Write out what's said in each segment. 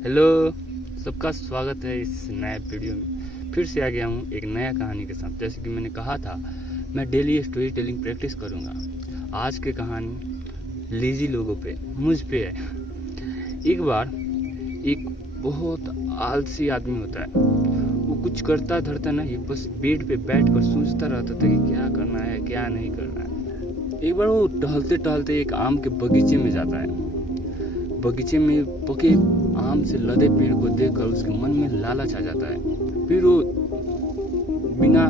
Hello, सबका स्वागत है इस नए वीडियो में। फिर से आ गया हूँ एक नया कहानी के साथ। जैसे कि मैंने कहा था, मैं डेली स्टोरी टेलिंग प्रैक्टिस करूँगा। आज की कहानी लेजी लोगों पे, मुझ पे है। एक बार एक बहुत आलसी आदमी होता है। वो कुछ करता धरता नहीं, बस बेड पे बैठकर सोचता रहता था कि क्या करना है, क्या नहीं करना है। एक बार वो टहलते टहलते एक आम के बगीचे में जाता है। बगीचे में पके आम से लदे पेड़ को देखकर उसके मन में लालच आ जाता है। फिर वो बिना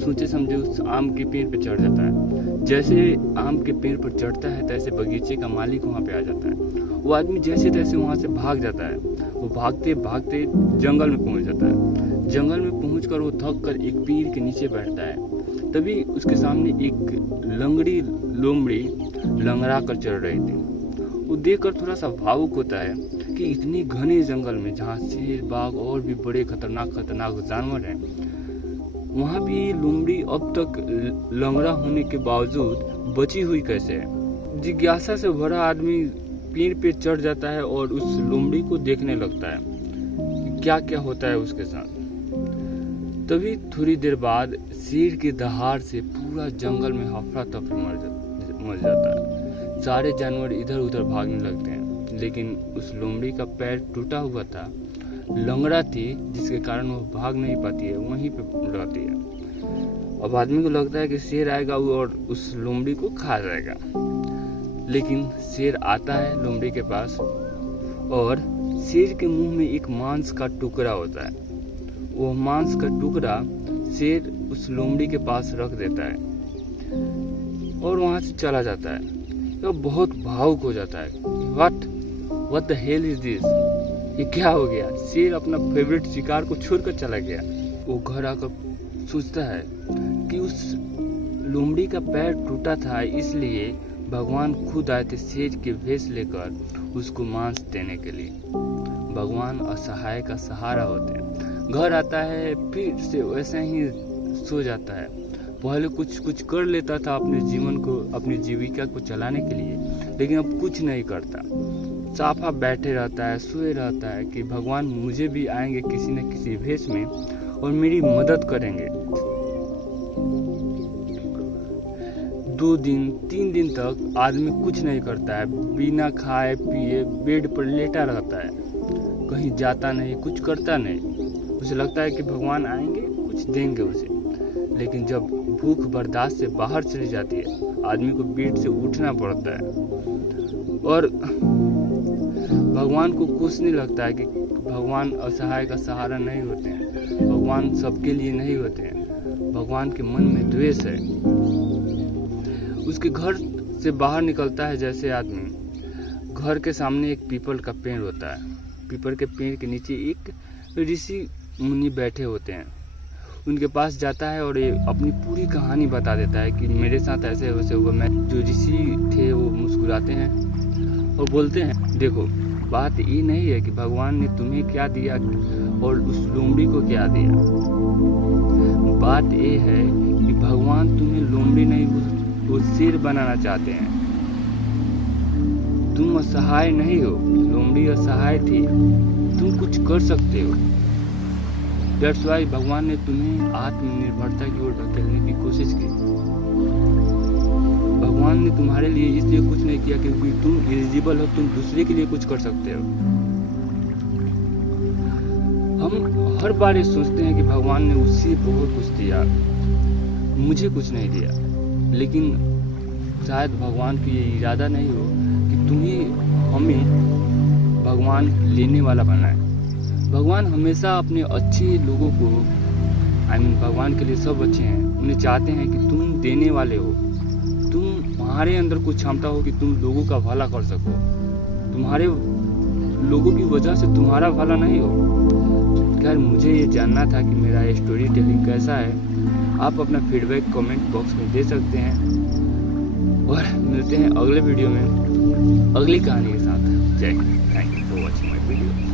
सोचे समझे उस आम के पेड़ पर चढ़ जाता है। जैसे आम के पेड़ पर चढ़ता है, तैसे बगीचे का मालिक वहाँ पे आ जाता है। वो आदमी जैसे तैसे वहाँ से भाग जाता है। वो भागते भागते जंगल में पहुँच जाता है। जंगल में पहुँचकर वो थक कर एक पेड़ के नीचे बैठता है। तभी उसके सामने एक लंगड़ी लोमड़ी लंगड़ा कर चल रही थी। वो देखकर थोड़ा सा भावुक होता है कि इतनी घने जंगल में, जहाँ शेर, बाघ और भी बड़े खतरनाक जानवर हैं, वहाँ भी लोमड़ी अब तक लंगड़ा होने के बावजूद बची हुई कैसे है। जिज्ञासा से भरा आदमी पेड़ पे चढ़ जाता है और उस लोमड़ी को देखने लगता है कि क्या क्या होता है उसके साथ। तभी थोड़ी देर बाद शेर के दहाड़ से पूरा जंगल में हफड़ा तफड़ी मच जाता है। सारे जानवर इधर उधर भागने लगते हैं, लेकिन उस लोमड़ी का पैर टूटा हुआ था, लंगड़ा थी, जिसके कारण वो भाग नहीं पाती है, वहीं पे रहती है। अब आदमी को लगता है कि शेर आएगा और उस लोमड़ी को खा जाएगा। लेकिन शेर आता है लोमड़ी के पास और शेर के मुंह में एक मांस का टुकड़ा होता है। वो मांस का टुकड़ा शेर उस लोमड़ी के पास रख देता है और वहां से चला जाता है। तो बहुत भावुक हो जाता है। What the hell is this? ये क्या हो गया? शेर अपना फेवरेट शिकार को छोड़कर चला गया। वो घर आकर सोचता है कि उस लोमड़ी का पैर टूटा था, इसलिए भगवान खुद आए थे शेर के भेष लेकर उसको मांस देने के लिए। भगवान असहाय का सहारा होते हैं। घर आता है, फिर से वैसे ही सो जाता है। पहले कुछ कर लेता था अपने जीवन को, अपनी जीविका को चलाने के लिए, लेकिन अब कुछ नहीं करता। साफा बैठे रहता है, सोए रहता है कि भगवान मुझे भी आएंगे किसी न किसी भेष में और मेरी मदद करेंगे। 2 दिन 3 दिन तक आदमी कुछ नहीं करता है, बिना खाए पिए बेड पर लेटा रहता है, कहीं जाता नहीं, कुछ करता नहीं। उसे लगता है कि भगवान आएंगे, कुछ देंगे उसे। लेकिन जब भूख बर्दाश्त से बाहर चली जाती है, आदमी को बेड से उठना पड़ता है और भगवान को कोसने लगता है कि भगवान असहाय का सहारा नहीं होते हैं, भगवान सबके लिए नहीं होते हैं, भगवान के मन में द्वेष है। उसके घर से बाहर निकलता है जैसे आदमी, घर के सामने एक पीपल का पेड़ होता है। पीपल के पेड़ के नीचे एक ऋषि मुनि बैठे होते हैं। उनके पास जाता है और ये अपनी पूरी कहानी बता देता है कि मेरे साथ ऐसे वैसे हुआ। मैं जो ऋषि थे वो मुस्कुराते हैं और बोलते हैं, देखो बात ये नहीं है कि भगवान ने तुम्हें क्या दिया और उस लोमड़ी को क्या दिया। बात ये है कि भगवान तुम्हें लोमड़ी नहीं, वो शेर बनाना चाहते हैं। तुम असहाय नहीं हो, लोमड़ी असहाय थी, तुम कुछ कर सकते हो। That's why भगवान ने तुम्हें आत्मनिर्भरता की ओर धकेलने की कोशिश की। भगवान ने तुम्हारे लिए इसलिए कुछ नहीं किया क्योंकि तुम एलिजिबल हो, तुम दूसरे के लिए कुछ कर सकते हो। हम हर बार ये सोचते हैं कि भगवान ने उससे बहुत कुछ दिया, मुझे कुछ नहीं दिया। लेकिन शायद भगवान की ये इरादा नहीं हो कि तुम्हें हमें भगवान लेने वाला बनाए। भगवान हमेशा अपने अच्छे लोगों को, भगवान के लिए सब अच्छे हैं, उन्हें चाहते हैं कि तुम देने वाले हो, तुम्हारे अंदर कुछ क्षमता हो कि तुम लोगों का भला कर सको। तुम्हारे लोगों की वजह से तुम्हारा भला नहीं हो। खैर, मुझे ये जानना था कि मेरा स्टोरी टेलिंग कैसा है। आप अपना फीडबैक कमेंट बॉक्स में दे सकते हैं और मिलते हैं अगले वीडियो में अगली कहानी के साथ। जय Hind. Thank you for watching my video.